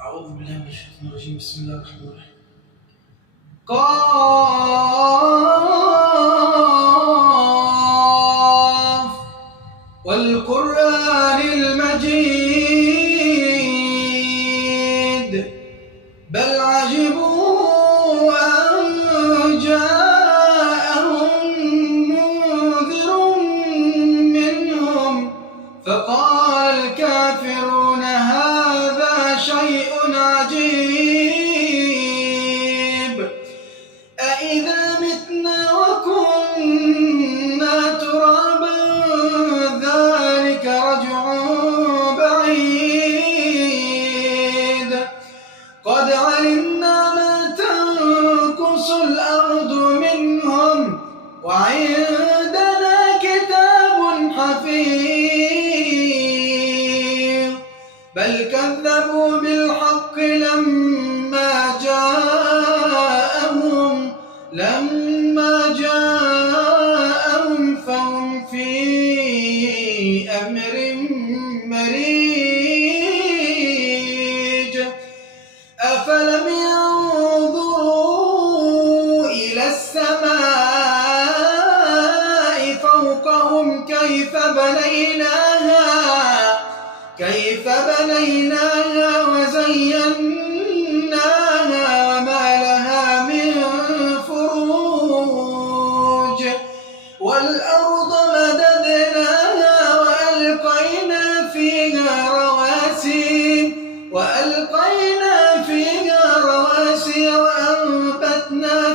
أعوذ بالله من الشيطان الرجيم. بسم الله الرحمن الرحيم. قاف والقرآن المجيد بل عجبوا أن جاءهم منذر منهم فقال الكافرون هذا شيء عجيب أإذا متنا وكنا ترابا ذلك رجع بعيد قد علمنا ما تنقص الأرض منهم وعندنا كتاب حفيظ بل كذبوا بالحق لما جاءهم فهم في أمر مريج أفلم ينظروا إلى السماء فوقهم كيف بنيناها وزيناها وما لها من فروج والأرض مددناها وألقينا فيها رواسي وأنبتنا